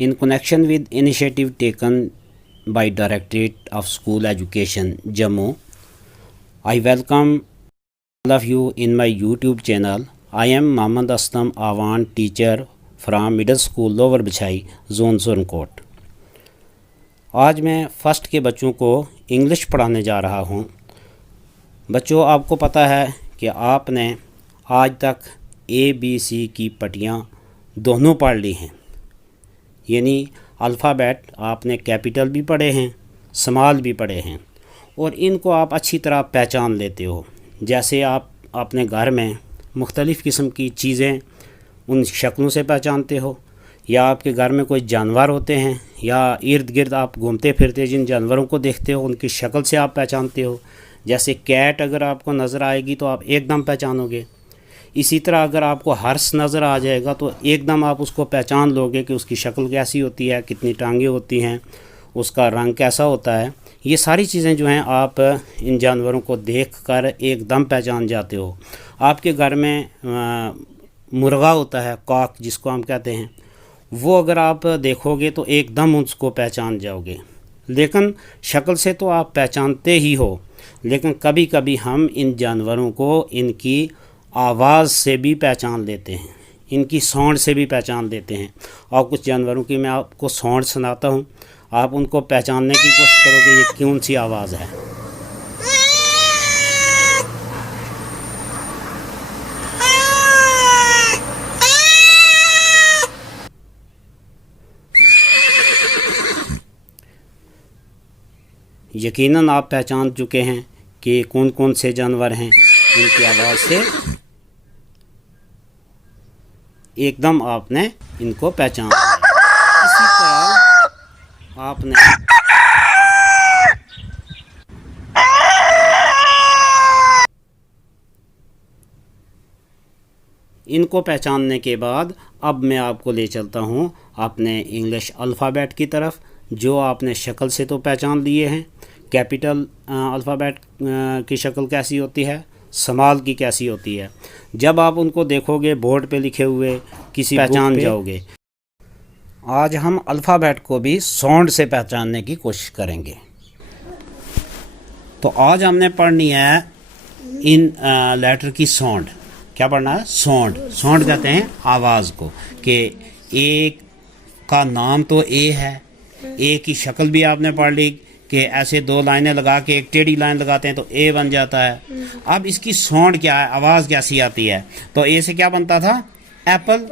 In connection with initiative taken by Directorate of School Education, Jammu, I welcome all of you in my YouTube channel. I am Mohammad Aslam Awan, teacher from Middle School Lower Bachai, Zone Zorankote. आज मैं first के बच्चों को English पढ़ाने जा रहा हूँ। बच्चों, आपको पता है कि आपने आज तक ABC की पट्टियाँ दोनों पढ़ ली हैं, यानी अल्फ़ाबेट आपने कैपिटल भी पढ़े हैं, स्मॉल भी पढ़े हैं, और इनको आप अच्छी तरह पहचान लेते हो। जैसे आप अपने घर में मुख्तलिफ़ किस्म की चीज़ें उन शक्लों से पहचानते हो, या आपके घर में कोई जानवर होते हैं या इर्द गिर्द आप घूमते फिरते जिन जानवरों को देखते हो उनकी शक्ल से आप पहचानते हो। जैसे कैट अगर आपको नज़र आएगी तो आप एकदम पहचानोगे। इसी तरह अगर आपको हर्स नज़र आ जाएगा तो एकदम आप उसको पहचान लोगे कि उसकी शक्ल कैसी होती है, कितनी टांगें होती हैं, उसका रंग कैसा होता है। ये सारी चीज़ें जो हैं आप इन जानवरों को देखकर एकदम पहचान जाते हो। आपके घर में मुर्गा होता है, कॉक जिसको हम कहते हैं, वो अगर आप देखोगे तो एकदम उसको पहचान जाओगे। लेकिन शक्ल से तो आप पहचानते ही हो, लेकिन कभी कभी हम इन जानवरों को इनकी आवाज़ से भी पहचान लेते हैं, इनकी साउंड से भी पहचान लेते हैं। और कुछ जानवरों की मैं आपको साउंड सुनाता हूँ, आप उनको पहचानने की कोशिश करोगे ये कौन सी आवाज़ है। यकीनन आप पहचान चुके हैं कि कौन कौन से जानवर हैं, इनकी आवाज़ से एकदम आपने इनको पहचान लिया। इसी तरह आपने इनको पहचानने के बाद अब मैं आपको ले चलता हूँ अपने इंग्लिश अल्फ़ाबेट की तरफ, जो आपने शक्ल से तो पहचान लिए हैं। कैपिटल अल्फ़ाबेट की शक्ल कैसी होती है, स्मॉल की कैसी होती है। जब आप उनको देखोगे बोर्ड पे लिखे हुए किसी पहचान जाओगे। आज हम अल्फ़ाबेट को भी साउंड से पहचानने की कोशिश करेंगे। तो आज हमने पढ़नी है इन लेटर की साउंड। क्या पढ़ना है? साउंड। साउंड कहते हैं आवाज़ को, कि ए का नाम तो ए है, ए की शक्ल भी आपने पढ़ ली कि ऐसे दो लाइनें लगा के एक टेढ़ी लाइन लगाते हैं तो ए बन जाता है। अब इसकी साउंड क्या है, आवाज़ कैसी आती है? तो ए से क्या बनता था? एप्पल।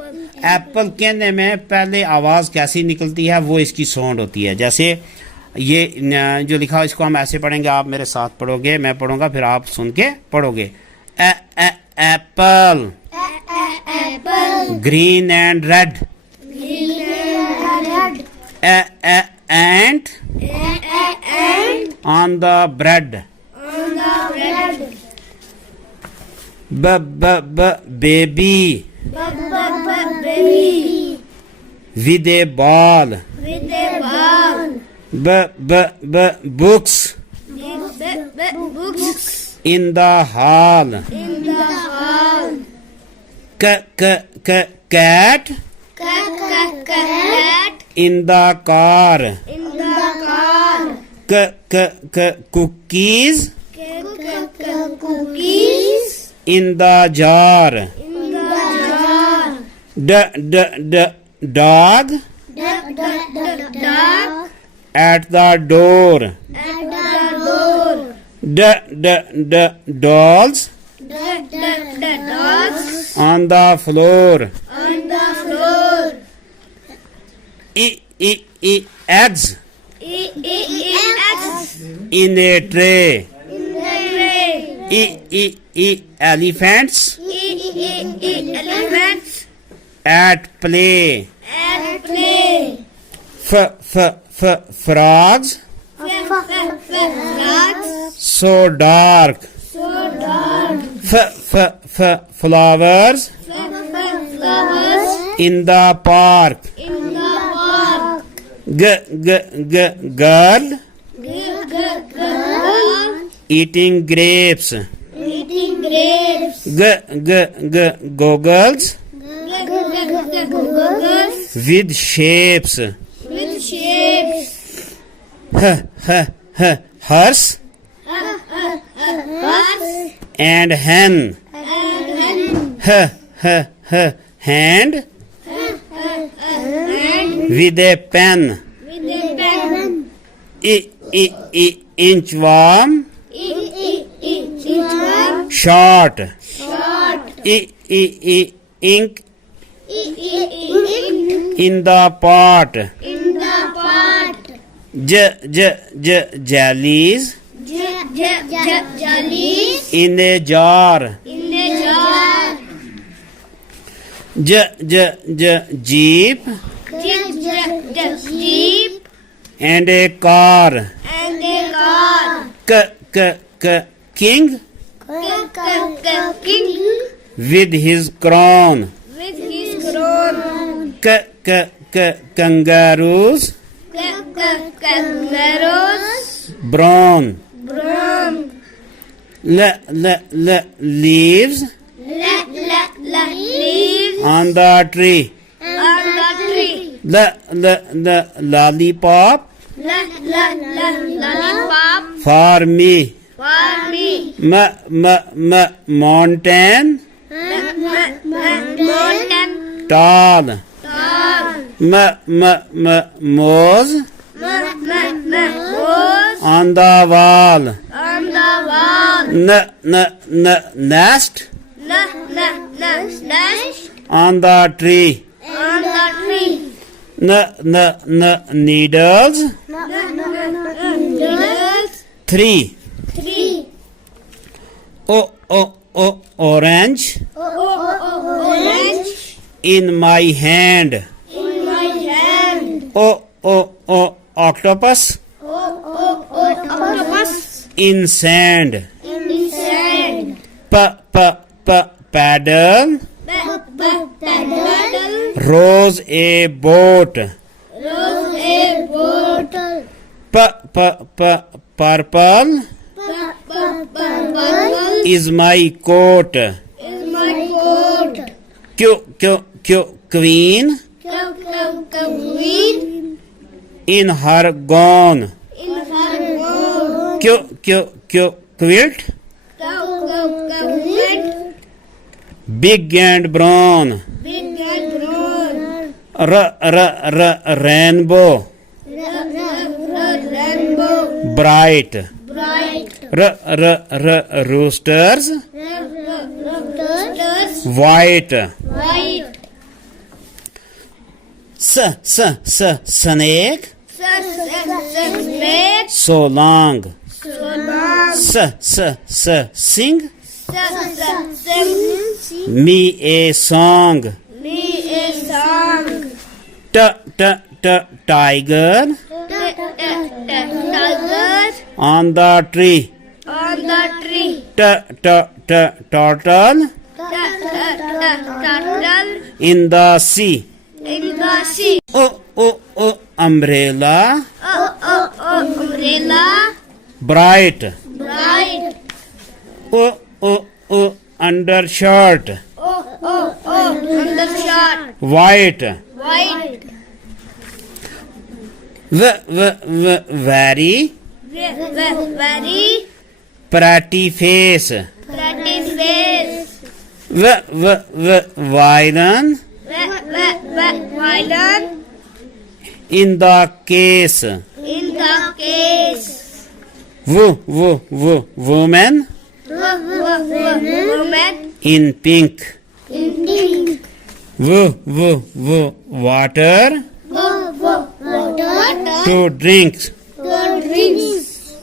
एप्पल कहने में पहले आवाज़ कैसी निकलती है वो इसकी साउंड होती है। जैसे ये जो लिखा इसको हम ऐसे पढ़ेंगे, आप मेरे साथ पढ़ोगे, मैं पढ़ूंगा, फिर आप सुन के पढ़ोगे। Apple, green and red, ant on the bread, baby with a ball, books in the hall, cat in the car, cookies in the jar, dog at the door, dolls on the floor, eggs in a tray, elephants at play, frogs so dark, flowers in the park, girl eating grapes, goggles with shapes. With shapes. Horse Horse. and hen. And Hand and with a pen. with a pen. Inchworm Inchworm. short. Short. Ink Ink. in the pot. In the pot. Jellies Jellies. in a jar. In a jar. Jeep Jeep. and a car. And a car. King King with his crown. with his crown. Kangaroos Kangaroos. brown. Brown. Leaves Leaves on the tree. on the tree. Lollipop Lollipop for me. for me. Mountain Mountain tall. tall. Mouse Rose on the wall. on the wall. Nest Nest on the tree. on the tree. Needles Needles. three. Three. Orange Orange in my hand. in my hand. Octopus Octopus in sand. in sand. Paddle Paddle rose a boat. rose a boat. Purple Purple is my coat. is my coat. Queen Queen in her gown. in her gown. Quilt Quilt big and brown. big and brown. Rainbow Rainbow bright. bright. Roosters Roosters white. white. Snake Snake so long. so long. Sing Sing me a song. me a song. Tiger Tiger on the tree. on the tree. Turtle Turtle in the sea. in the sea. Umbrella Umbrella bright. bright. Undershirt Undershirt white. white. Very Very pretty face. pretty face. Violin Violin in the case. in the case. Woman Woman in pink. in pink. Water Water to drink. to drinks.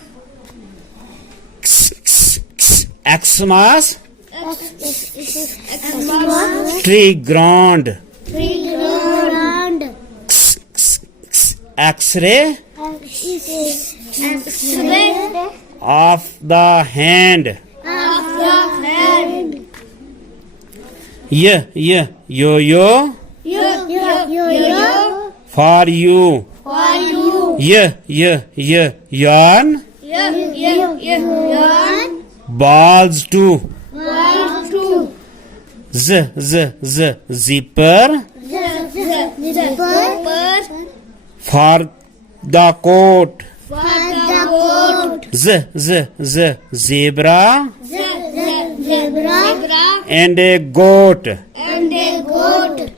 Xmas Xmas tree ground. tree ground. X-ray X-ray of the hand. of the hand. Yo-yo Yo for you. for you. Yarn Yarn balls to one two zipper. Zipper. For the coat. For the coat. Zebra. Zebra. And a goat. And a goat.